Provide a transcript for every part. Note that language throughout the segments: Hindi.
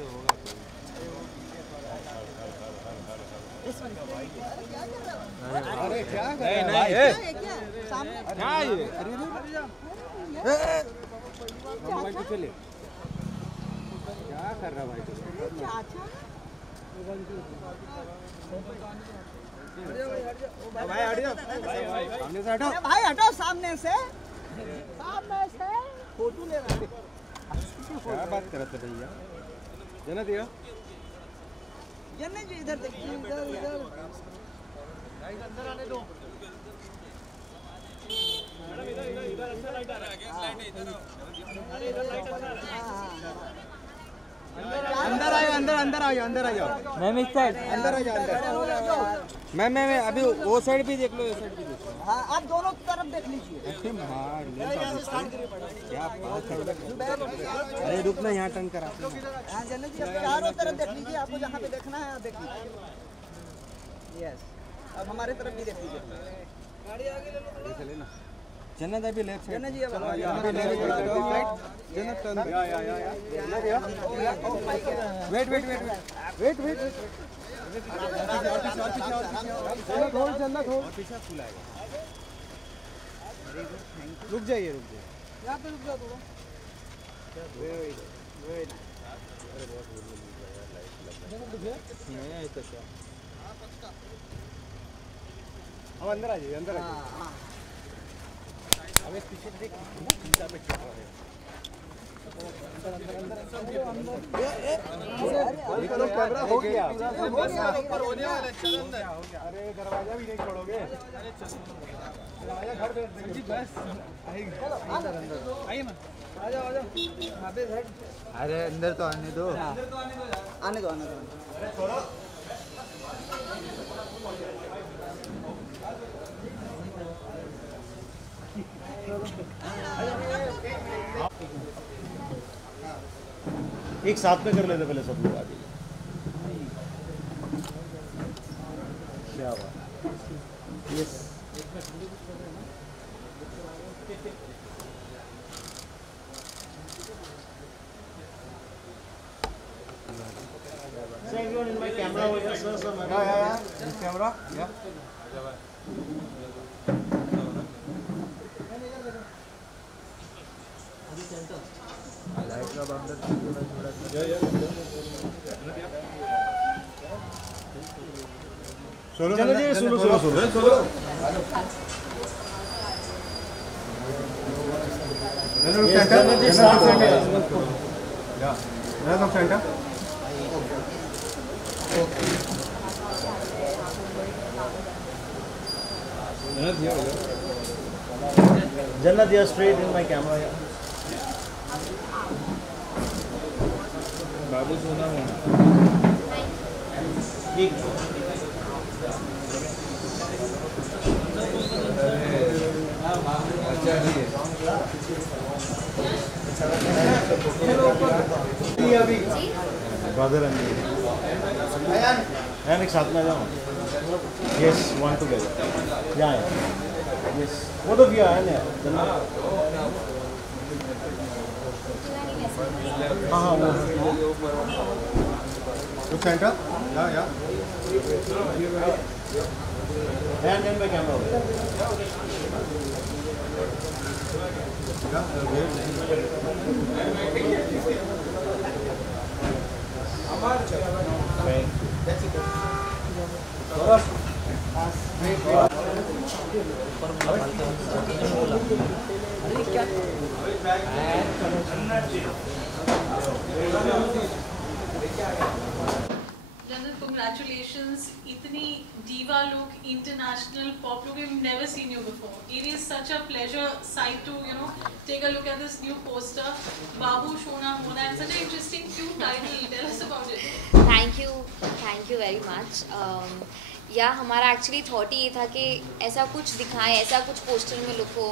से होगा अरे क्या कर नहीं रहा नहीं है क्या सामने क्या ये अरे मोबाइल पीछे ले क्या कर रहा भाई भाई हट जाओ सामने से हटो भाई हटो सामने से फोटो ले रहा है। क्या बात कर रहे थे भैया जना दिया जन्नत जी इधर देखिए इधर इधर अंदर आने दो मैडम इधर इधर अच्छा लाइट आ रहा है क्या लाइट इधर अरे इधर लाइट आ रहा है अंदर आयो अंदर आ जाओ मैम इस साइड अंदर आ जाओ मैम अभी वो साइड भी देख लो ये साइड भी देख लो हाँ आप दोनों तरफ देख लीजिए ऐसे मार क्या बात है अरे रुक ना यहाँ टर्न करा हाँ जन्नत जी आप चारों तरफ देख लीजिए आपको जहाँ पे देखना है आप देख लीजिए यस अब हमारे तरफ भी देख लीजिए गाड़ी आगे ले लो चले ना जन्नत अभी लेफ्ट साइड जन्नत जी अब अभी लेफ्ट साइड जन्नत टर्न या वेट जन्नत हो पीछे फुल आएगा रुक जाइए यहाँ पे रुक जाओ थोड़ा अब अंदर आ जाइए अंदर आ जाइए अब इस पीछे देख सीधा पे चल रहा है कैमरा हो गया ऊपर होने वाला है अरे दरवाजा भी नहीं छोड़ोगे दरवाजा घर पे जी बस आइए ना आ जाओ यहाँ पे अरे अंदर तो आने दो आने दो अरे छोड़ो एक साथ में कर लेते पहले सब लोग आगे क्या बात यस कैमरा लाइट का बाउंडर चलो जी सुनो Jannat, you're straight in my camera. बाबू सोना हूँ ठीक अच्छा अभी ब्रदर एंड एक साथ में जाओ यस वन टुगेदर जाए यस वो तो किया है ना हाँ वो सेंटर या एंड पे camera Janat, congratulations. Itni diva look, international pop look, we've never seen you before. It is such a pleasure sight to, take a look at this new poster. Babu Shona Mona, and such an interesting, cute title. Tell us about it. Thank you very much. या हमारा एक्चुअली थॉट ही ये था कि ऐसा कुछ दिखाएं, ऐसा कुछ पोस्टर में लुक हो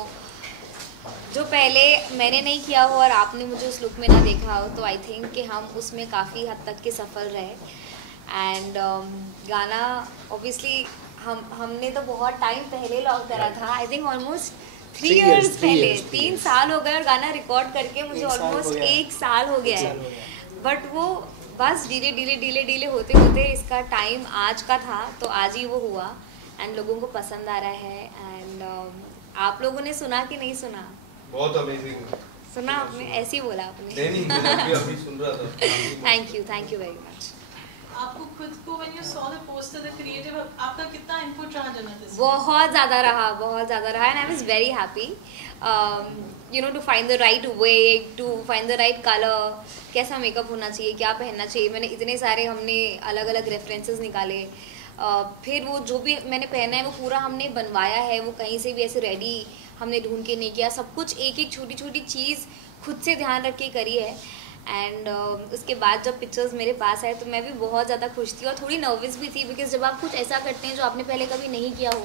जो पहले मैंने नहीं किया हो और आपने मुझे उस लुक में ना देखा हो, तो आई थिंक कि हम उसमें काफ़ी हद तक के सफल रहे। एंड गाना ऑब्वियसली हमने तो बहुत टाइम पहले लॉन्च करा था, आई थिंक ऑलमोस्ट 3 इयर्स पहले, 3 साल हो गए और गाना रिकॉर्ड करके मुझे ऑलमोस्ट 1 साल हो गया है। बट वो बस डिले होते होते इसका टाइम आज का था, तो आज ही वो हुआ एंड लोगों को पसंद आ रहा है। एंड आप लोगों ने सुना कि नहीं सुना? बहुत अमेजिंग। सुना आपने? ऐसे ही बोला आपने। नहीं मैं भी अभी सुन रहा था। Thank you very much. आपको खुद को when you saw the poster, the creative, आपका कितना इनपुट रहा जन्नत? बहुत ज़्यादा रहा and I was very happy you know to find the right way, to find the right colour, कैसा मेकअप होना चाहिए, क्या पहनना चाहिए। मैंने इतने सारे हमने अलग अलग रेफरेंसेस निकाले, फिर वो जो भी मैंने पहना है वो पूरा हमने बनवाया है, वो कहीं से भी ऐसे रेडी हमने ढूंढ के नहीं किया, सब कुछ एक एक छोटी छोटी चीज़ खुद से ध्यान रख के करी है। एंड उसके बाद जब पिक्चर्स मेरे पास आए तो मैं भी बहुत ज़्यादा खुश थी और थोड़ी नर्वस भी थी, बिकॉज जब आप कुछ ऐसा करते हैं जो आपने पहले कभी नहीं किया हो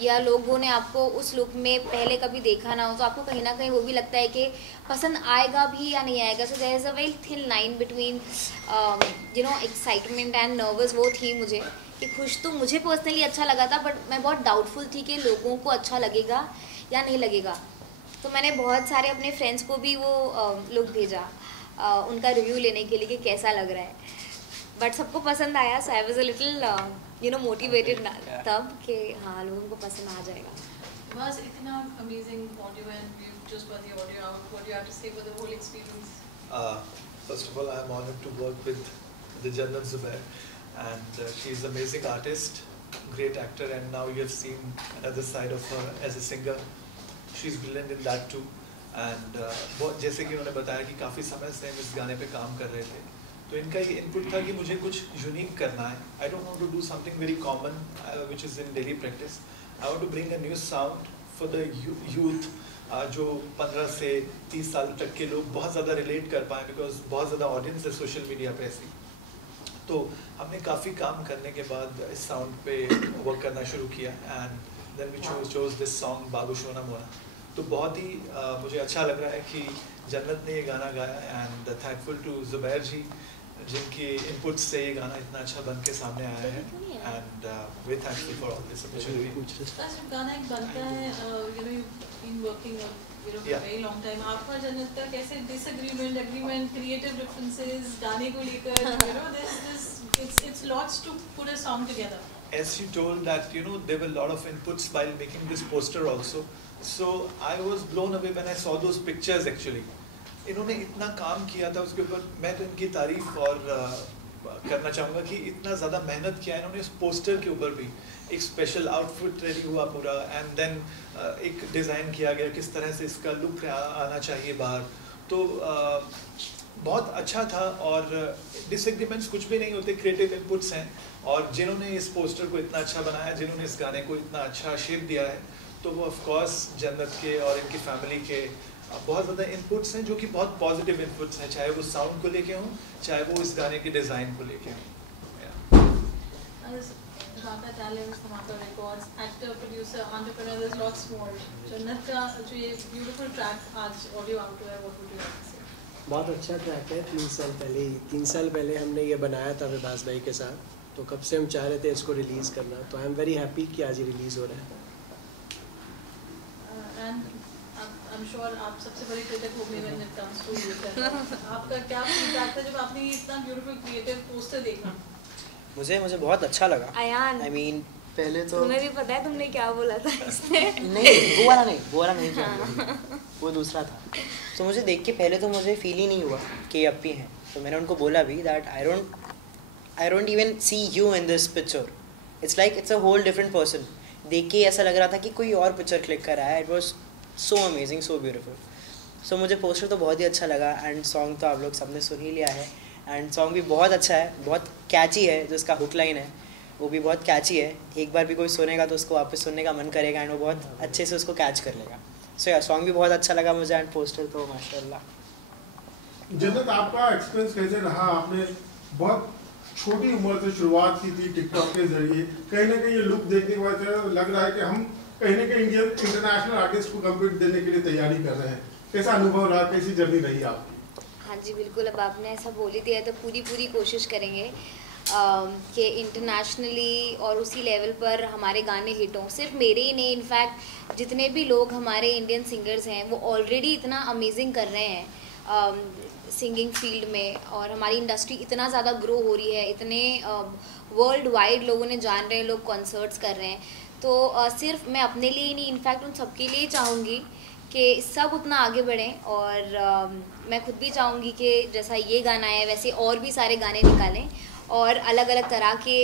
या लोगों ने आपको उस लुक में पहले कभी देखा ना हो, तो आपको कहीं ना कहीं वो भी लगता है कि पसंद आएगा भी या नहीं आएगा। So there is a very thin line between you know excitement and nervous. वो थी मुझे कि खुश तो मुझे पर्सनली अच्छा लगा था, बट मैं बहुत डाउटफुल थी कि लोगों को अच्छा लगेगा या नहीं लगेगा। तो मैंने बहुत सारे अपने फ्रेंड्स को भी वो लुक भेजा उनका रिव्यू लेने के लिए कि कैसा लग रहा है, बट सबको पसंद आया। So I was a little you know motivated तब कि हाँ लोगों को पसंद आ जाएगा। बस इतना amazing audio and you just got the audio out. What do you have to say for the whole experience? First of all, I am honored to work with the Jannat Zubair, and she is an amazing artist, great actor, and now you have seen another side of her as a singer. She is brilliant in that too. And जैसे कि उन्होंने बताया कि काफ़ी समय से हम इस गाने पे काम कर रहे थे, तो इनका ये इनपुट था कि मुझे कुछ यूनिक करना है। I don't want to do something very common which is in daily practice. I want to bring a new sound for the youth, जो 15 से 30 साल तक के लोग बहुत ज़्यादा रिलेट कर पाएँ, बिकॉज बहुत ज़्यादा ऑडियंस है सोशल मीडिया पे ऐसी। तो हमने काफ़ी काम करने के बाद इस साउंड पे वर्क करना शुरू किया, and then we chose this song बाबू सोना मोना। तो बहुत ही मुझे अच्छा लग रहा है कि जन्नत ने ये गाना गाया, एंड थैंकफुल टू जुबैर जी जिनकी इनपुट से ये गाना इतना अच्छा बन के सामने आया है, and way thankful for all this opportunity. जब गाना एक बनता है you know in working you know for very long time, आपका जन्नत का कैसे डिसएग्रीमेंट एग्रीमेंट क्रिएटिव डिफरेंसेस गाने को लेकर you know this it's lots to put a song together. As you told that, you know, there were a lot of inputs while making this poster also. So I was blown away when I saw those pictures actually. इन्होंने इतना काम किया था उसके ऊपर, मैं तो इनकी तारीफ और करना चाहूँगा कि इतना ज़्यादा मेहनत किया इन्होंने इस पोस्टर के ऊपर भी। एक स्पेशल आउटफिट रेडी हुआ पूरा, एंड देन एक डिज़ाइन किया गया किस तरह से इसका लुक आना चाहिए बाहर। तो बहुत अच्छा था, और डिसएग्रीमेंट्स कुछ भी नहीं होते, क्रिएटिव इनपुट्स हैं। और जिन्होंने इस पोस्टर को इतना अच्छा बनाया, जिन्होंने इस गाने को इतना अच्छा शेप दिया है, तो वो ऑफ कोर्स जन्नत के और इनकी फैमिली के बहुत ज़्यादा इनपुट्स हैं जो कि बहुत पॉजिटिव इनपुट्स हैं, चाहे वो साउंड को लेके हों, चाहे वो इस गाने के डिज़ाइन को लेके हों। Talents, Dhamaka Records, actor, producer, entrepreneur, there's lots more. जन्नत का जो ये beautiful track आज audio out हुआ है, what would you like to say? बहुत अच्छा ट्रैक है। 3 साल पहले हमने ये बनाया था विभास भाई के साथ, तो कब से हम चाह रहे थे इसको रिलीज़ करना, तो आई एम वेरी हैप्पी कि आज ही रिलीज़ हो रहा है। I'm sure आप सबसे बड़ी क्रिटिक होंगे when it comes to youth. आपका क्या फीडबैक था जब आपने ये इतना ब्यूटीफुल क्रिएटिव पोस्टर देखा? मुझे बहुत अच्छा लगा। अयान, I mean, पहले तो तुम्हें भी पता है तुमने क्या बोला था इसमें? नहीं, वो वाला नहीं किया, वो दूसरा था। तो मुझे देख के पहले तो मुझे फील ही नहीं हुआ कि ये अप्पी हैं, तो मैंने उनको बोला भी that I don't even see you in this picture, it's like it's a whole different person. देख के ऐसा लग रहा था कि कोई और पिक्चर क्लिक कर रहा है। It was so amazing, so beautiful. सो मुझे पोस्टर तो बहुत ही अच्छा लगा, एंड सॉन्ग तो आप लोग सबने सुन ही लिया है, एंड सॉन्ग भी बहुत अच्छा है, बहुत कैची है। जो इसका हुक लाइन है वो भी बहुत कैची है, एक बार भी कोई सुनेगा तो उसको वापस सुनने का मन करेगा, एंड वो बहुत अच्छे से उसको कैच कर लेगा। सो या सॉन्ग भी बहुत अच्छा लगा मुझे, एंड पोस्टर तो माशाल्लाह। जन्नत, आपका एक्सपीरियंस कैसे रहा? आपने बहुत छोटी उम्र से शुरुआत की थी टिकटॉक के जरिए, कहीं ना कहीं ये लुक देखने के बाद लग रहा है कि हम कहीं ना कहीं इंडियन इंटरनेशनल आर्टिस्ट को कम्पीट देने के लिए तैयारी कर रहे हैं। कैसा अनुभव रहा, कैसी जर्नी रही आपकी? हाँ जी बिल्कुल, अब आपने ऐसा बोल ही दिया तो पूरी कोशिश करेंगे कि इंटरनेशनली और उसी लेवल पर हमारे गाने हिट हों। सिर्फ मेरे ही नहीं, इनफैक्ट जितने भी लोग हमारे इंडियन सिंगर्स हैं वो ऑलरेडी इतना अमेजिंग कर रहे हैं। सिंगिंग फील्ड में, और हमारी इंडस्ट्री इतना ज़्यादा ग्रो हो रही है, इतने वर्ल्ड वाइड लोगों ने जान रहे हैं, लोग कॉन्सर्ट्स कर रहे हैं, तो सिर्फ मैं अपने लिए ही नहीं, इनफैक्ट उन सबके लिए चाहूँगी कि सब उतना आगे बढ़ें। और मैं खुद भी चाहूँगी कि जैसा ये गाना है वैसे और भी सारे गाने निकालें और अलग अलग तरह के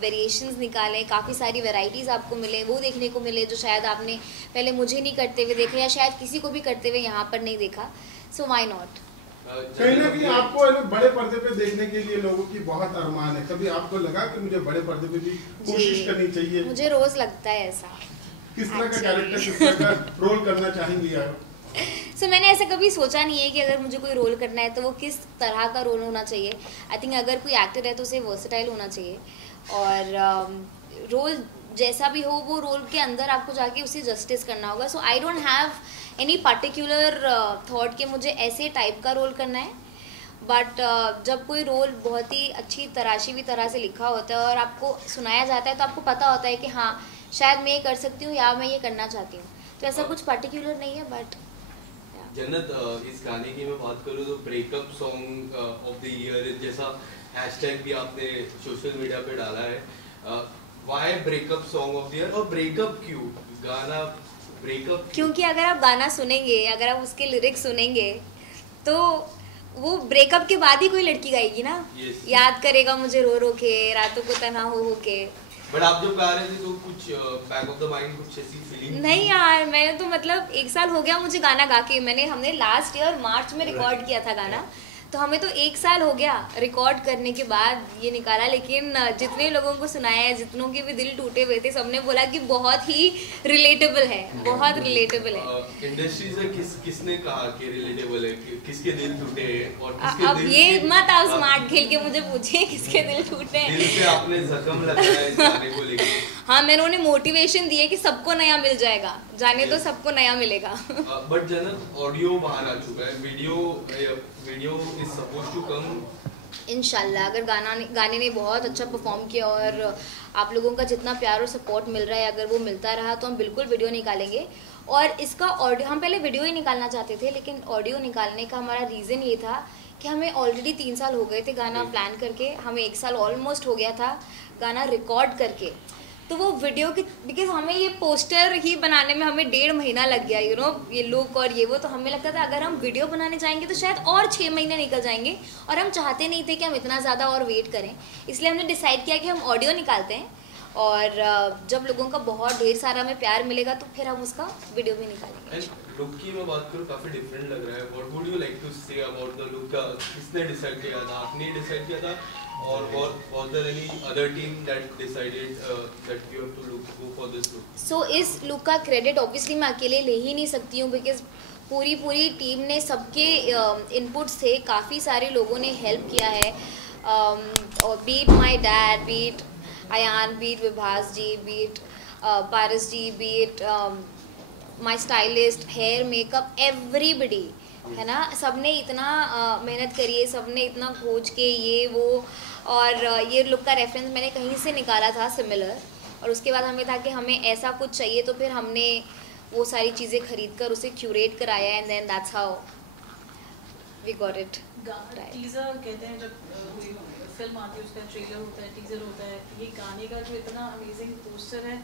वेरिएशंस निकालें, काफ़ी सारी वैरायटीज़ आपको मिले, वो देखने को मिले जो शायद आपने पहले मुझे नहीं करते हुए देखा या शायद किसी को भी करते हुए यहाँ पर नहीं देखा। So why not. कहीं ना कहीं आपको बड़े पर्दे पे देखने के लिए लोगों की बहुत अरमान है, कभी आपको लगा कि मुझे बड़े पर्दे पे भी कोशिश करनी चाहिए? मुझे रोज़ लगता है ऐसा। किस तरह का कैरेक्टर, किस तरह का रोल करना चाहेंगी आप? सो मैंने ऐसा कभी सोचा नहीं है कि अगर मुझे कोई रोल करना है तो वो किस तरह का रोल होना चाहिए। आई थिंक अगर कोई एक्टर है तो उसे वर्सेटाइल होना चाहिए, और रोल जैसा भी हो वो रोल के अंदर आपको जाके उसे जस्टिस करना होगा। So I don't have any particular thought कि मुझे ऐसे टाइप का रोल करना है, बट जब कोई रोल बहुत ही अच्छी तराशी हुई तरह से लिखा होता है और आपको सुनाया जाता है तो आपको पता होता है कि हाँ शायद मैं ये कर सकती हूँ या मैं ये करना चाहती हूँ। तो ऐसा कुछ पर्टिकुलर नहीं है। बट जन्नत, इस गाने की मैं बात करूँ तो breakup song of the year जैसा हैशटैग भी आपने सोशल मीडिया पे डाला है। Why breakup song of the year, और ब्रेकअप क्यों गाना ब्रेकअप? क्योंकि अगर आप गाना सुनेंगे, अगर आप उसके लिरिक्स सुनेंगे तो वो ब्रेकअप के बाद ही कोई लड़की गाएगी ना। yes. याद करेगा मुझे रो रो के, रातों को तन्हा हो के। बट आप जब गा रहे थे तो कुछ बैक ऑफ द माइंड कुछ ऐसी फीलिंग नहीं यार, मैंने तो मतलब 1 साल हो गया मुझे गाना गा के। हमने लास्ट ईयर मार्च में रिकॉर्ड किया था गाना, तो हमें तो 1 साल हो गया रिकॉर्ड करने के बाद ये निकाला। लेकिन जितने लोगों को सुनाया है, जितनों के भी दिल टूटे हुए थे, सबने बोला कि बहुत ही रिलेटेबल है, बहुत रिलेटेबल है। इंडस्ट्री से किसने कहा कि रिलेटेबल है, किसके दिल टूटे और किसके अब दिल ये मत आप स्मार्ट खेल के मुझे पूछिए किसके दिल टूटे हैं। दिल पे आपने जख्म लगाया इस गाने को लेके? हाँ, मैंने उन्हें मोटिवेशन दिए कि सबको नया मिल जाएगा, जाने तो सबको नया मिलेगा। बट जन्नत, ऑडियो बाहर आ चुका है, video is supposed to come इंशाल्लाह। अगर गाने ने बहुत अच्छा परफॉर्म किया और आप लोगों का जितना प्यार और सपोर्ट मिल रहा है, अगर वो मिलता रहा तो हम बिल्कुल वीडियो निकालेंगे। और इसका ऑडियो, हम पहले वीडियो ही निकालना चाहते थे, लेकिन ऑडियो निकालने का हमारा रीज़न ये था कि हमें ऑलरेडी 3 साल हो गए थे गाना प्लान करके, हमें 1 साल ऑलमोस्ट हो गया था गाना रिकॉर्ड करके। तो वो वीडियो की, बिकॉज हमें ये पोस्टर ही बनाने में हमें 1.5 महीना लग गया, यू नो, ये लुक और ये वो। तो हमें लगता था अगर हम वीडियो बनाने जाएंगे तो शायद और 6 महीने निकल जाएंगे, और हम चाहते नहीं थे कि हम इतना ज़्यादा और वेट करें। इसलिए हमने डिसाइड किया कि हम ऑडियो निकालते हैं, और जब लोगों का बहुत ढेर सारा हमें प्यार मिलेगा तो फिर हम उसका वीडियो भी निकालेंगे। लुक की मैं बात करूँ, काफी डिफरेंट लग रहा है। What would you like to say about the look? किसने डिसाइड किया था? आपने डिसाइड किया था, और was there any other team that decided that you have to go for this look? सो इस लुक का क्रेडिट ऑब्वियसली मैं अकेले ले ही नहीं सकती हूँ, बिकॉज पूरी टीम ने, सबके इनपुट्स थे, काफ़ी सारे लोगों ने हेल्प किया है। और beat my dad, beat Ayaan, beat Vibhas ji, beat Paras ji, beat my stylist, hair makeup, everybody, है ना। सबने इतना मेहनत करी है, सबने इतना खोज के ये वो, और ये लुक का रेफरेंस मैंने कहीं से निकाला था सिमिलर, और उसके बाद हमें था कि हमें ऐसा कुछ चाहिए, तो फिर हमने वो सारी चीज़ें खरीद कर उसे क्यूरेट कराया, and then that's how we got it. Teaser कहते हैं, जब कोई फिल्म आती है उसका ट्रेलर होता है, टीजर होता है, ये गाने का जो इतना अमेजिंग पोस्टर है,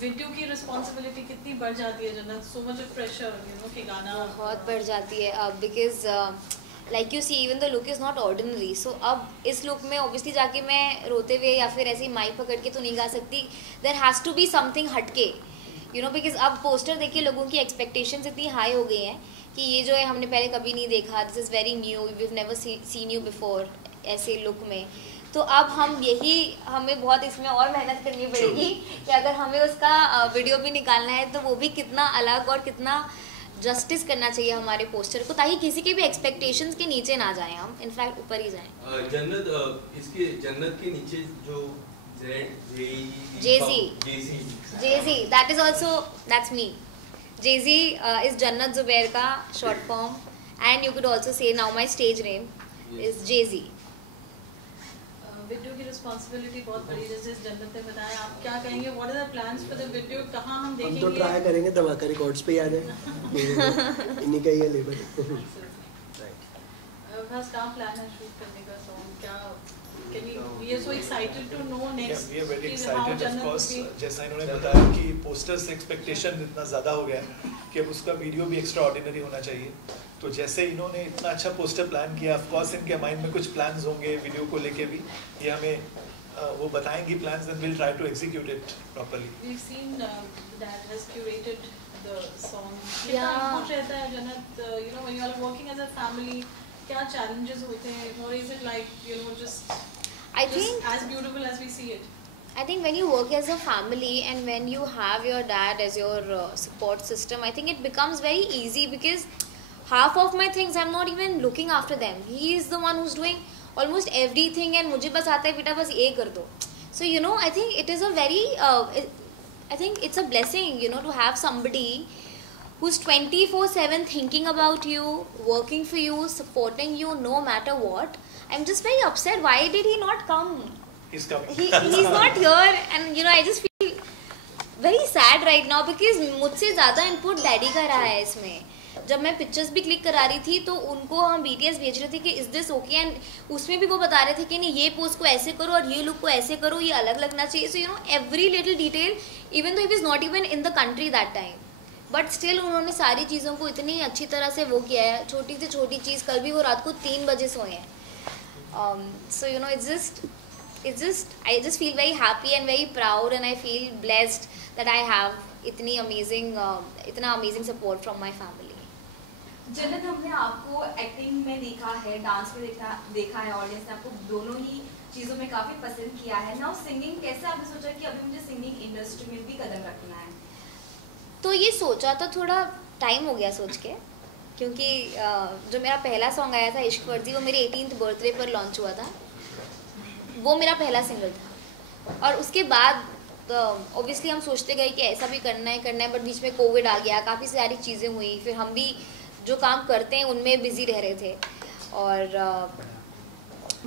वीडियो की रिस्पॉन्सिबिलिटी कितनी बढ़ जाती है Jannat? So much of pressure, you know, कि गाना बहुत बढ़ जाती है अब, because like you see even the look is not ordinary. So अब इस लुक में ऑब्वियसली जाके मैं रोते हुए या फिर ऐसे ही माइक पकड़ के तो नहीं गा सकती, there has to be something हटके, यू नो, बिकॉज अब पोस्टर देख के लोगों की एक्सपेक्टेशंस इतनी हाई हो गई हैं कि ये जो है हमने पहले कभी नहीं देखा, this is very new, we have never seen you before ऐसे लुक में। तो अब हमें बहुत इसमें और मेहनत करनी पड़ेगी कि अगर हमें उसका वीडियो भी निकालना है तो वो भी कितना अलग और कितना जस्टिस करना चाहिए हमारे पोस्टर को, ताकि किसी के भी एक्सपेक्टेशंस के नीचे ना जाएं, हम इनफैक्ट ऊपर ही जाएं। जन्नत, इसके जन्नत के नीचे जो JG, that is also, that's me. JG is Jannat Zubair का short form, and you could also say now my stage name is JG. Video की रिस्पॉन्सिबिलिटी बहुत बड़ी, जैसे जन्नत ने बताया, आप क्या कहेंगे? What are the plans for the video? कहाँ हम देखेंगे? हम तो ट्राई करेंगे धमाका रिकॉर्ड्स पे आ जाए, इन्हीं का ही है लेबर। प्रभास कहाँ प्लान है शूट करने का सॉन्ग? क्या we are so excited to know next. We are very is how excited, of Jannat course. will be. जैसा इन्होंने बताया कि पोस्टर से एक्सपेक्टेशन इतना ज़्यादा हो गया है कि अब उसका वीडियो भी एक्स्ट्रा ऑर्डिनरी होना चाहिए. तो जैसे इन्होंने इतना अच्छा पोस्टर प्लान किया, ऑफ कोर्स इनके माइंड में कुछ प्लान्स होंगे वीडियो को लेके भी. ये हमें वो बताएंगी plans and will try to execute it properly. We've seen that has curated the song. Yeah. कितना input रहता है जन्नत, you know, when you are working as a family, क्या challenges होते हैं, or is it like, you know, just as beautiful as we see it? I think when you work as a family and when you have your dad as your support system, I think it becomes very easy because half of my things I'm not even looking after them. He is the one who's doing almost everything and मुझे बस आता है बेटा बस ये कर दो. So you know, I think it is a very I think it's a blessing, you know, to have somebody who's 24/7 thinking about you, working for you, supporting you no matter what. I'm just very upset. Why did he not come? He's coming. He's not here, and you know I just feel very sad right now because मुझसे ज़्यादा input डैडी का रहा है इसमें. जब मैं पिक्चर्स भी क्लिक करा रही थी तो उनको हम BTS भेज रहे थे कि इज दिस ओके, एंड उसमें भी वो बता रहे थे कि नहीं ये पोज को ऐसे करो और ये लुक को ऐसे करो, ये अलग लगना चाहिए. So you know every little detail, even though he was not even in the country that time, but still उन्होंने सारी चीज़ों को इतनी अच्छी तरह से वो किया है. छोटी से छोटी चीज़, कल भी वो रात को 3 बजे सोए हैं. So you know it's just I just feel very happy and very proud and I feel blessed that I have इतना amazing support from my family. जन्नत, हमने आपको एक्टिंग में देखा है, डांस में देखा है, ऑडियंस ने आपको दोनों ही चीज़ों में काफ़ी पसंद किया है. नाउ सिंगिंग, कैसे आपने सोचा कि अभी मुझे सिंगिंग इंडस्ट्री में भी कदम रखना है? तो ये सोचा तो थोड़ा टाइम हो गया सोच के, क्योंकि जो मेरा पहला सॉन्ग आया था इश्क वर्जी, वो मेरे 18th बर्थडे पर लॉन्च हुआ था. वो मेरा पहला सिंगल था. और उसके बाद ऑब्वियसली हम सोचते गए कि ऐसा भी करना है, बट बीच में कोविड आ गया, काफ़ी सारी चीज़ें हुई, फिर हम भी जो काम करते हैं उनमें बिज़ी रह रहे थे. और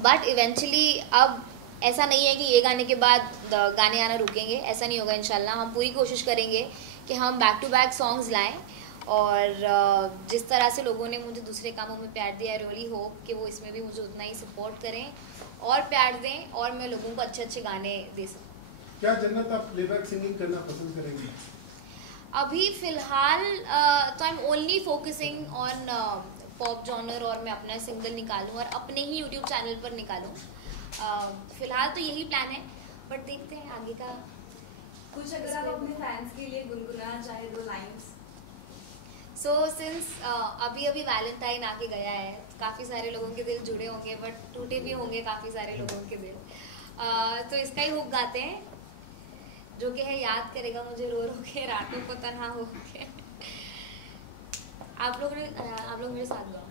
बट इवेंचुअली अब ऐसा नहीं है कि ये गाने के बाद गाने आना रुकेंगे, ऐसा नहीं होगा. इंशाल्लाह हम पूरी कोशिश करेंगे कि हम बैक टू बैक सॉन्ग्स लाएं. और जिस तरह से लोगों ने मुझे दूसरे कामों में प्यार दिया, आई रियली होप कि वो इसमें भी मुझे उतना ही सपोर्ट करें और प्यार दें और मैं लोगों को अच्छे अच्छे गाने दे सकूँ. क्या जन्नत आप प्लेबैक सिंगिंग करना पसंद करेंगी? अभी फ़िलहाल तो I am only focusing on pop genre, और मैं अपना सिंगल निकालूँ और अपने ही यूट्यूब चैनल पर निकालूँ. फ़िलहाल तो यही प्लान है, बट देखते हैं आगे का. कुछ अगर आप अपने फैंस के लिए गुनगुनाना चाहे 2 लाइन्स. सो सिंस अभी वैलेंटाइन आके गया है, काफ़ी सारे लोगों के दिल जुड़े होंगे बट टूटे भी होंगे काफ़ी सारे लोगों के दिल. तो इसका ही हुक गाते हैं जो कि है याद करेगा मुझे रो रो के रातों को तन्हा हो के. आप लोग मेरे साथ गाओ.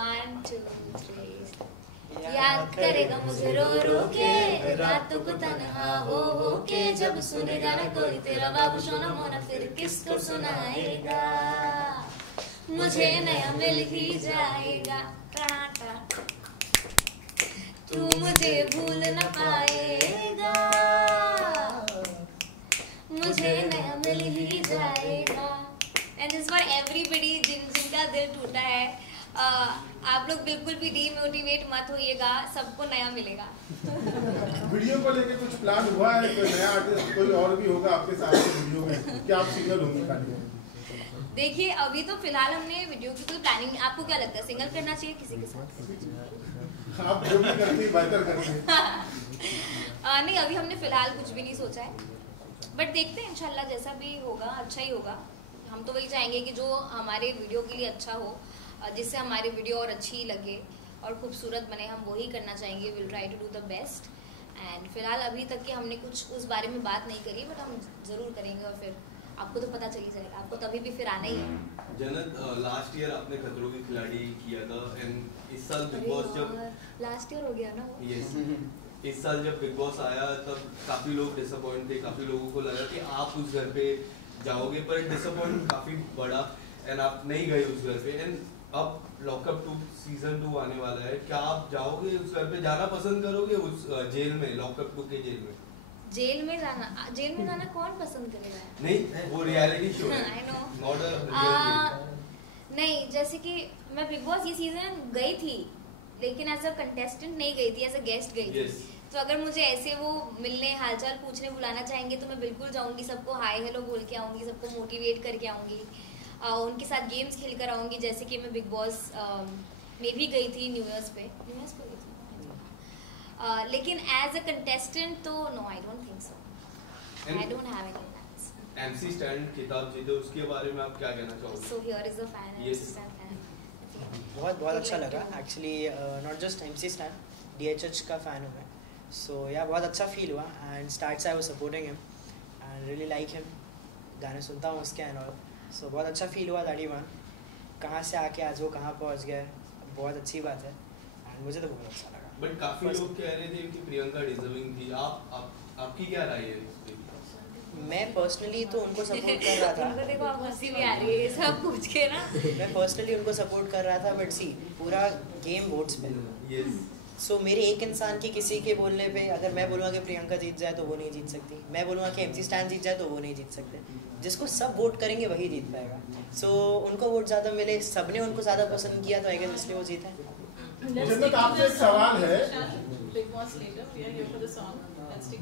1 2 3. याद करेगा मुझे रो रो के रातों को तन्हा हो के, जब सुनेगा ना कोई तेरा बाबू सोना मोना फिर किसको सुनाएगा, मुझे नया मिल ही जाएगा, तू मुझे भूल न पाएगा, मुझे नया मिल ही जाएगा. एंड दिस फॉर एवरीबडी जिनका दिल टूटा है. आप लोग बिल्कुल भी डीमोटिवेट मत होइएगा, सबको नया मिलेगा. वीडियो को लेके कुछ प्लान हुआ है? कोई नया आर्टिस्ट कोई और भी होगा आपके साथ वीडियो में? क्या आप सिंगल होंगे? देखिए अभी तो फिलहाल हमने वीडियो की कोई प्लानिंग. आपको क्या लगता है सिंगल करना चाहिए किसी के साथ? आप जो भी करती हैं बेहतर करती हैं. नहीं, अभी हमने फिलहाल कुछ भी नहीं सोचा है, बट देखते हैं इंशाल्लाह जैसा भी होगा अच्छा ही होगा. हम तो वही चाहेंगे कि जो हमारे वीडियो के लिए अच्छा हो, जिससे हमारी वीडियो और अच्छी लगे और खूबसूरत बने, हम वही करना चाहेंगे. Will try to do the best. And फिलहाल अभी तक कि हमने कुछ उस बारे में बात नहीं करी, बट हम ज़रूर करेंगे और फिर आपको तो पता चल ही जाएगा. आपको तभी भी फिर आना ही है. जन्नत, लास्ट ईयर आपने खतरों के खिलाड़ी किया था, एंड इस साल बिग बॉस जब लास्ट ईयर हो गया ना वो. यस, इस साल जब बिग बॉस आया तब काफ़ी लोग डिसअपॉइंट थे. काफ़ी लोगों को लगा कि आप उस घर पे जाओगे, पर डिसअपॉइंट काफ़ी बड़ा एंड आप नहीं गए उस घर पे. एंड अब लॉकअप 2 सीजन 2 आने वाला है, क्या आप जाओगे उस घर पे? जाना पसंद करोगे उस जेल में, लॉकअप 2 के जेल में? जेल में जाना कौन पसंद करेगा? नहीं, वो रियलिटी शो है. I know. Not a reality. नहीं, जैसे कि मैं बिग बॉस ये सीजन गई थी, लेकिन एज अ कंटेस्टेंट नहीं गई थी, एज अ गेस्ट गई थी। तो अगर मुझे ऐसे वो मिलने हालचाल पूछने बुलाना चाहेंगे तो मैं बिल्कुल जाऊंगी, सबको हाय हेलो बोल के आऊंगी, सबको मोटिवेट करके आऊंगी, उनके साथ गेम्स खेल कर आऊंगी, जैसे कि मैं बिग बॉस में भी गई थी न्यू ईयर्स पे गई थी। लेकिन एज अ कंटेस्टेंट तो no, I don't think so, I don't have any plans. MC Stan खिताब जीते, उसके बारे में आप क्या कहना चाहोगे? So here is the fan, MC Stan fan. बहुत अच्छा लगा actually, not just MC Stan, DHH का फ़ैन हूँ मैं। सो या बहुत अच्छा फील हुआ एंड स्टार्ट से I was supporting him and really like him, गाने सुनता हूँ उसके एंड ऑल। सो बहुत अच्छा फील हुआ दैट ही वन, कहाँ से आके आज वो कहाँ पहुँच गया, बहुत अच्छी बात है एंड मुझे तो बहुत अच्छा लगा। बट काफ़ी लोग कह रहे थे कि प्रियंका डिजर्विंग थी, आपकी क्या राय है? मैं पर्सनली तो उनको सपोर्ट कर रहा था। उनको देखो, आप हंसी भी आ रही है सब पूछ के ना। मैं पर्सनली उनको सपोर्ट कर रहा था, बट सी पूरा गेम वोट्स पे। सो मेरे एक इंसान की किसी के बोलने पे अगर मैं बोलूँगा कि प्रियंका जीत जाए तो वो नहीं जीत सकती, मैं बोलूँगा कि MC स्टैन जीत जाए तो वो नहीं जीत सकते। जिसको सब वोट करेंगे वही जीत पाएगा। सो उनको वोट ज़्यादा मिले, सबने उनको ज़्यादा पसंद किया तो आई गेस इसलिए वो जीते। जन्नत, आपसे एक सवाल है।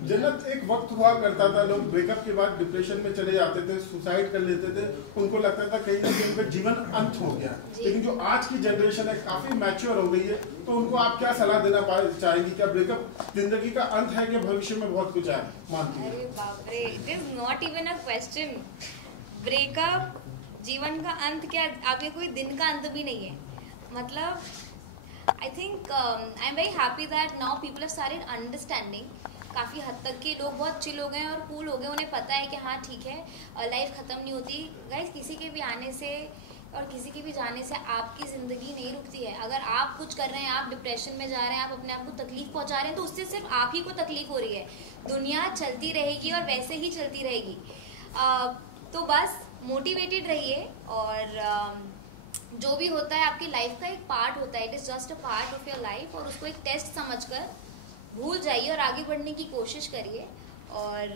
जन्नत, एक वक्त हुआ करता था लोग ब्रेकअप के बाद डिप्रेशन में चले जाते थे, सुसाइड कर लेते थे, उनको लगता था कहीं ना कहीं उनका जीवन अंत हो गया। लेकिन जो आज की जनरेशन है काफी मैच्योर हो गई है, तो उनको आप क्या सलाह देना चाहेंगी? क्या ब्रेकअप जिंदगी का अंत है कि भविष्य में बहुत कुछ है मानती है? अरे बाप रे, it is not even a question. Breakup जीवन का अंत क्या, आपके कोई दिन का अंत भी नहीं है। मतलब I think I'm very happy that now people have started understanding। काफ़ी हद तक के लोग बहुत चिल हो गए और कूल हो गए, उन्हें पता है कि हाँ ठीक है, लाइफ ख़त्म नहीं होती। गाइस, किसी के भी आने से और किसी के भी जाने से आपकी ज़िंदगी नहीं रुकती है। अगर आप कुछ कर रहे हैं, आप डिप्रेशन में जा रहे हैं, आप अपने आप को तकलीफ पहुंचा रहे हैं, तो उससे सिर्फ आप ही को तकलीफ हो रही है। दुनिया चलती रहेगी और वैसे ही चलती रहेगी। तो बस मोटिवेटेड रहिए, और जो भी होता है आपकी लाइफ का एक पार्ट होता है, it is just a part of your life, और उसको एक टेस्ट समझकर भूल जाइए और आगे बढ़ने की कोशिश करिए। और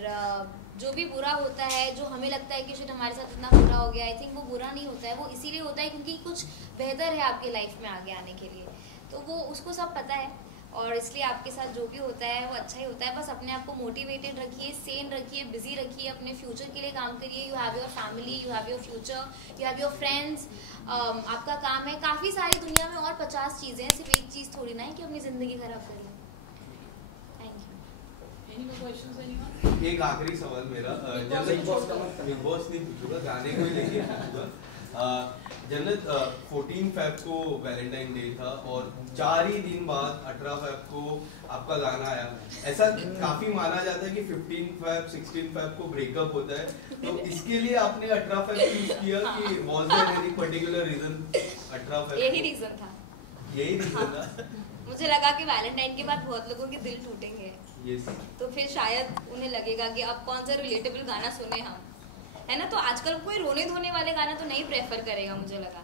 जो भी बुरा होता है, जो हमें लगता है कि शायद हमारे साथ इतना बुरा हो गया, आई थिंक वो बुरा नहीं होता है, वो इसीलिए होता है क्योंकि कुछ बेहतर है आपकी लाइफ में आगे आने के लिए। तो वो उसको सब पता है, और इसलिए आपके साथ जो भी होता है वो अच्छा ही होता है। बस अपने आप को मोटिवेटेड रखिए, सेन रखिए, बिजी रखिए, अपने फ्यूचर के लिए काम करिए। You have your family, you have your future, you have your friends, आपका काम है। काफ़ी सारी दुनिया में और 50 चीज़ें हैं, सिर्फ एक चीज़ थोड़ी ना है कि अपनी ज़िंदगी खराब कर लें। एक आखिरी सवाल मेरा, बिग बॉस नहीं पूछूंगा, गाने को ही लेके पूछूंगा। जन्नत, 14 फेब को वैलेंटाइन डे था और 4 ही दिन बाद 18 फेब को आपका गाना आया। ऐसा काफी माना जाता है कि 15 फेब 16 फेब को ब्रेकअप होता है, तो इसके लिए आपने 18 फेब चूज किया कि was there any particular reason? 18 Feb यही रीजन था। यही रीजन था। मुझे लगा कि वैलेंटाइन के बाद बहुत लोगों के दिल टूटेंगे, तो फिर शायद उन्हें लगेगा कि अब कौन सा रिलेटेबल गाना सुने हम, है ना। तो आजकल कोई रोने धोने वाले गाना तो नहीं प्रेफर करेगा, मुझे लगा।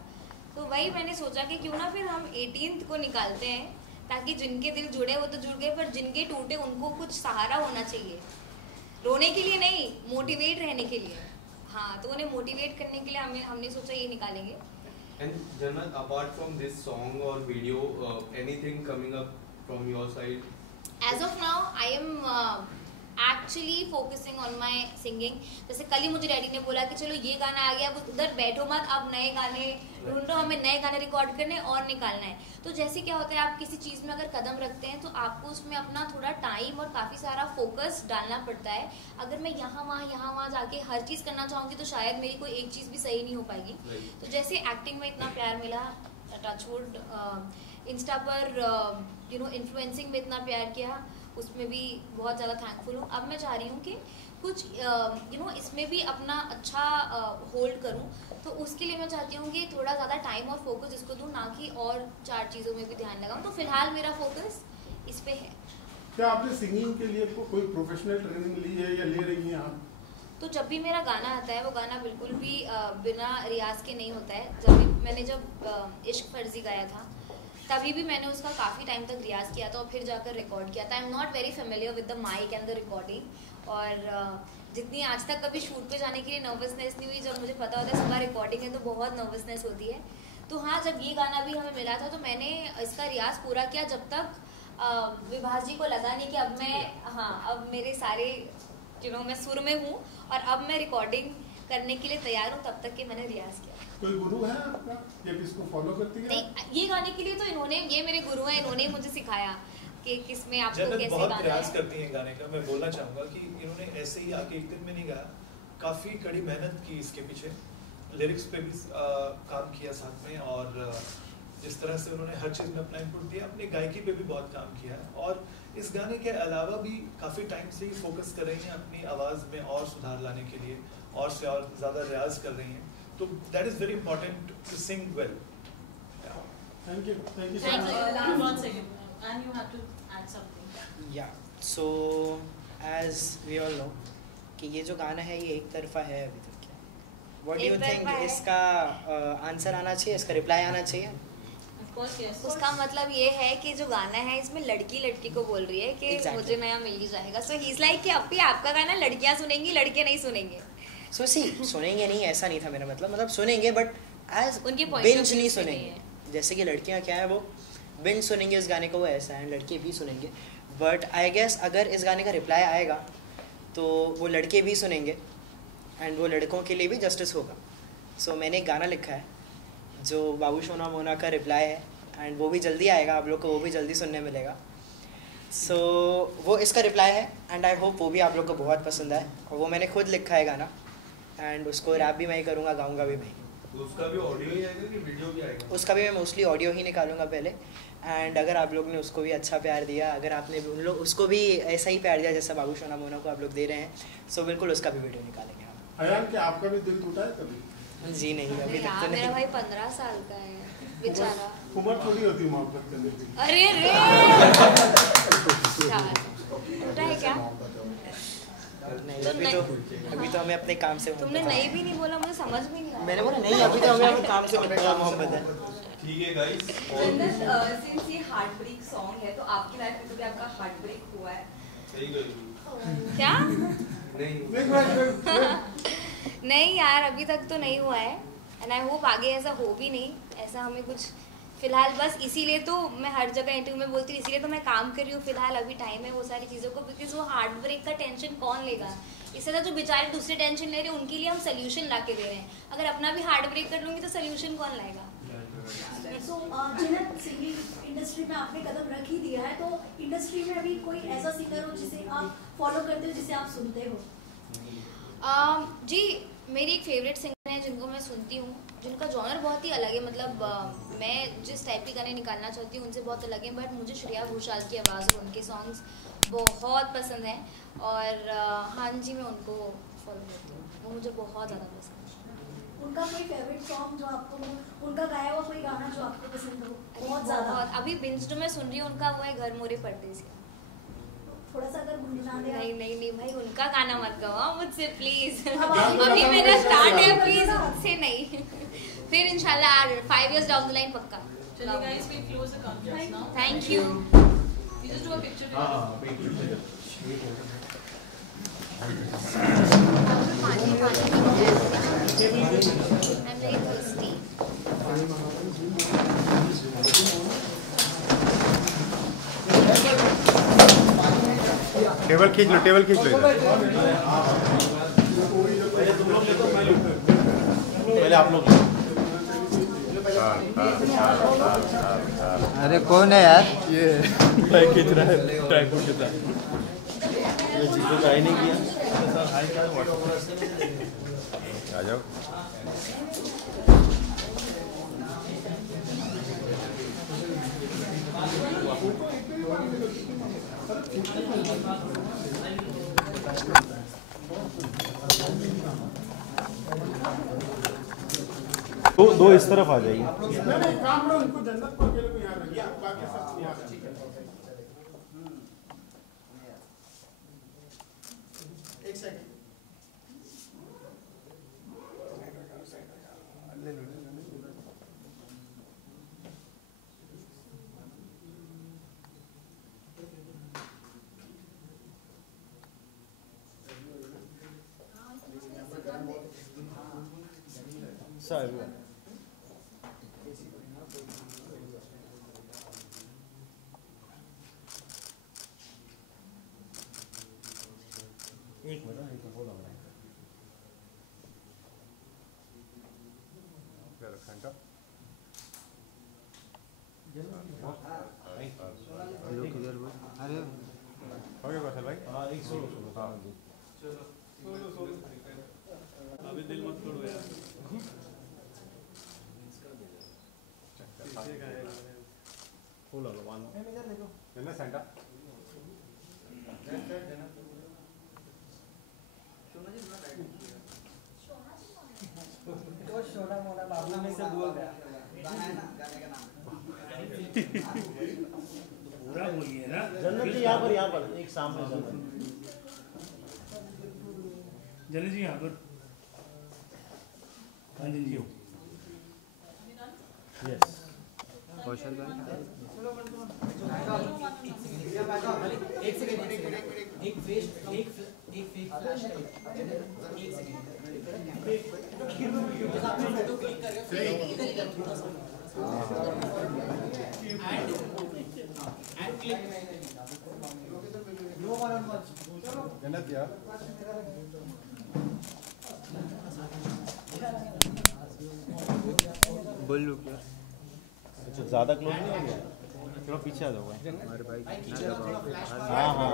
तो वही मैंने सोचा कि क्यों ना फिर हम 18th को निकालते हैं, ताकि जिनके दिल जुड़े वो तो जुड़ गए, पर जिनके टूटे उनको कुछ सहारा होना चाहिए, रोने के लिए नहीं, मोटिवेट रहने के लिए। हाँ, तो उन्हें मोटिवेट करने के लिए हमने सोचा ये निकालेंगे। And Jannat, apart from this song or video, anything coming up from your side? As of now, I am actually focusing on my singing. जैसे कल ही मुझे डैडी ने बोला कि चलो ये गाना आ गया, अब उधर बैठो मत, अब नए गाने ढूंढो, हमें नए गाने रिकॉर्ड करने और निकालना है। तो जैसे क्या होता है, आप किसी चीज़ में अगर कदम रखते हैं तो आपको उसमें अपना थोड़ा टाइम और काफ़ी सारा फोकस डालना पड़ता है। अगर मैं यहाँ वहाँ जाके हर चीज़ करना चाहूँगी तो शायद मेरी कोई एक चीज़ भी सही नहीं हो पाएगी। तो जैसे एक्टिंग में इतना प्यार मिला, टचवुड, इंस्टा पर इन्फ्लुएंसिंग में इतना प्यार किया, उसमें भी बहुत ज़्यादा थैंकफुल हूँ। अब मैं चाह रही हूँ कि कुछ इसमें भी अपना अच्छा होल्ड करूँ, तो उसके लिए मैं चाहती हूँ कि थोड़ा ज़्यादा टाइम और फोकस इसको दूँ, ना कि और 4 चीज़ों में भी ध्यान लगाऊँ। तो फिलहाल मेरा फोकस इस पे है। क्या आपने सिंगिंग के लिए कोई प्रोफेशनल ट्रेनिंग ली है या ले रही हैं आप? तो जब भी मेरा गाना आता है, वो गाना बिल्कुल भी बिना रियाज के नहीं होता है। मैंने जब इश्क फर्जी गाया था, तभी भी मैंने उसका काफ़ी टाइम तक रियाज किया था और फिर जाकर रिकॉर्ड किया था। I am not very familiar with the mic and the recording. और जितनी आज तक कभी शूट पे जाने के लिए नर्वसनेस नहीं हुई, जब मुझे पता होता है सुबह रिकॉर्डिंग है तो बहुत नर्वसनेस होती है। तो हाँ, जब ये गाना भी हमें मिला था तो मैंने इसका रियाज पूरा किया जब तक विभास जी को लगा नहीं कि अब मैं अब मेरे सारे मैं सुर में हूँ और अब मैं रिकॉर्डिंग करने के लिए तैयार हूँ, तब तक के मैंने रियाज किया। कोई गुरु है आपका या किसको फॉलो करती है? नहीं, ये गाने के लिए तो ये मेरे गुरु हैं, इन्होंने मुझे सिखाया कि किसमें आपको कैसे बहुत गाना प्रयास है। करती हैं गाने का। मैं बोलना चाहूँगा कि इन्होंने ऐसे ही आके एक दिन में नहीं गाया, काफ़ी कड़ी मेहनत की इसके पीछे, लिरिक्स पे भी काम किया साथ में, और जिस तरह से उन्होंने हर चीज़ में अपना इनपुट दिया, अपनी गायकी पे भी बहुत काम किया है। और इस गाने के अलावा भी काफ़ी टाइम से ही फोकस कर रही हैं अपनी आवाज़ में और सुधार लाने के लिए, और से और ज़्यादा रियाज कर रही हैं। तो that is very important to sing well. Thank you Thank you. One second. And you have to add something. या so as we all know कि ये जो गाना है ये एक तरफा है अभी तक। व्हाट डू यू एक थिंक तरफा है। इसका आंसर आना चाहिए, इसका रिप्लाई आना चाहिए? Of course, yes. उसका मतलब ये है कि जो गाना है इसमें लड़की को बोल रही है कि Exactly. मुझे नया मिल ही जाएगा। सो ही इज लाइक कि अभी आपका गाना लड़कियां सुनेंगी, लड़के नहीं सुनेंगे। सो सी सुनेंगे नहीं ऐसा नहीं था मेरा मतलब सुनेंगे बट एज उनके point of बिंज view नहीं से नहीं सुनेंगे। जैसे कि लड़कियां क्या है वो बिंज सुनेंगे इस गाने को, वो ऐसा है, लड़के भी सुनेंगे। बट आई गेस अगर इस गाने का रिप्लाई आएगा तो वो लड़के भी सुनेंगे एंड वो लड़कों के लिए भी जस्टिस होगा। सो मैंने एक गाना लिखा है जो बाबू सोना मोना का रिप्लाई है एंड वो भी जल्दी आएगा, आप लोग को वो भी जल्दी सुनने मिलेगा। सो वो इसका रिप्लाई है एंड आई होप वो भी आप लोग को बहुत पसंद आए। और वो मैंने खुद लिखा है गाना एंड उसको रैप भी मैं ही करूँगा, गाऊँगा भी मैं ही। तो उसका भी ऑडियो ही आएगा कि वीडियो भी आएगा? उसका भी मैं मोस्टली ऑडियो ही निकालूंगा पहले। एंड अगर आप लोग ने उसको भी अच्छा प्यार दिया, अगर आपने भी उन लोग उसको भी ऐसा ही प्यार दिया जैसा बाबू सोना मोना को आप लोग दे रहे हैं, सो बिल्कुल उसका भी वीडियो निकालेंगे हम। अयान, क्या आपका भी दिल टूटा है कभी? जी नहीं, अभी तक यार तो मेरा नहीं। भाई 15 साल का है बेचारा। उम्र थोड़ी होती है मोहब्बत करने की। अरे रे टूटा है क्या? नहीं, अभी तो हमें अपने काम से तुमने नहीं भी नहीं बोला, मुझे समझ में नहीं आया। मैंने बोला नहीं, अभी तो हमें अपने काम से मोहब्बत है। ठीक है गाइस। जन्नत, सिंस ये हार्ट ब्रेक सॉन्ग है तो आपकी लाइफ में कभी आपका हार्ट ब्रेक हुआ है? सही गई। क्या? नहीं नहीं यार, अभी तक तो नहीं हुआ है एंड आई होप आगे ऐसा हो भी नहीं। ऐसा हमें कुछ फिलहाल बस इसीलिए तो मैं हर जगह इंटरव्यू में बोलती हूँ, इसीलिए तो मैं काम कर रही हूँ फिलहाल, अभी टाइम है वो सारी चीज़ों को, बिकॉज वो हार्ट ब्रेक का टेंशन कौन लेगा। इससे तो जो बेचारे दूसरे टेंशन ले रहे हैं उनके लिए हम सोल्यूशन ला के दे रहे हैं। अगर अपना भी हार्ट ब्रेक कर लूँगी तो सोल्यूशन कौन लाएगा? सो जन्नत, सिंगिंग इंडस्ट्री में आपने कदम रख ही दिया है, तो इंडस्ट्री में अभी कोई ऐसा सिंगर हो जिसे आप फॉलो करते हो, जिसे आप सुनते हो? जी मेरी एक फेवरेट सिंगर है जिनको मैं सुनती हूँ, जिनका जॉनर बहुत ही अलग है। मतलब मैं जिस टाइप के गाने निकालना चाहती हूँ उनसे बहुत अलग है, बट मुझे श्रेया घोषाल की आवाज़ और उनके सॉन्ग्स बहुत पसंद हैं। और हाँ जी, मैं उनको फॉलो करती हूँ, वो मुझे बहुत ज़्यादा पसंद है। उनका कोई फेवरेट सॉन्ग जो आपको, उनका गाया हुआ कोई गाना जो आपको पसंद हो बहुत ज़्यादा? अभी बिंज जो मैं सुन रही हूँ उनका वो है घर मोरे परदेसिया। थोड़ा सा अगर गुनगुना दे। नहीं भाई, उनका गाना मत गाओ मुझसे प्लीज। अभी मेरा स्टार्ट है, प्लीज मुझसे नहीं। फिर इंशाल्लाह 5 years down the line पक्का। चलिए guys, we close the conference now. Thank you. We just do a picture. I'm very thirsty. Table खींच लो इधर। पहले आप लोग। अरे कौन है यार ये? भाई खींच रहा है ट्राइपॉड के साथ। ये जिसको ट्राई नहीं किया आ जाओ। दो इस तरफ आ जाइए। काम करो, इनको जन्नत को अकेले को याद रखिए, बाकी सब याद रखिए। एक सेकंड। Sorry. एक मिनट बोला मैं सेंटर अरे हो गया कौशल भाई। हाँ एक सोलो अभी दिल मत तोड़ो यार। फुल लो वन जन्नत सेंटर तो छोटा मोटा बाबू में से बोल रहा गाना है ना, गाने का नाम पूरा बोलिए ना। जन्नत जी यहाँ पर एक सामने जन्नत जी यहाँ पर। हाँ जी जी यस कौशल भाई एक सेकंड एक फेस एक फ्लैश एक सेकंड तो क्लिक कर रहे हो एंड क्लिक नो वन जन्नत यार बोल लो क्या अच्छा ज़्यादा क्लोज नहीं हो गया थोड़ा पीछे आ जाओ हमारे भाई हाँ हाँ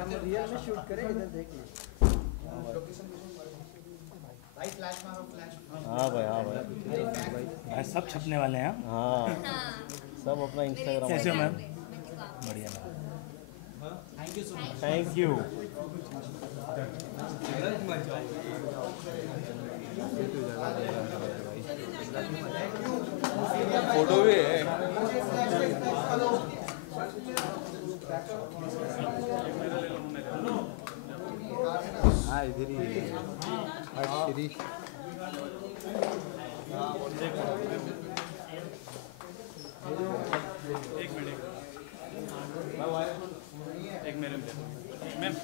हम रियल में शूट करें इधर देखिए भाई फ्लैश मारो फ्लैश हाँ भाई सब छपने वाले हैं हाँ सब अपना इंस्टाग्राम कैसे हो मैम बढ़िया ma'am thank you so much thank you photo भी है हाँ इधर ही श्री एक मिनट एक मेरे मैम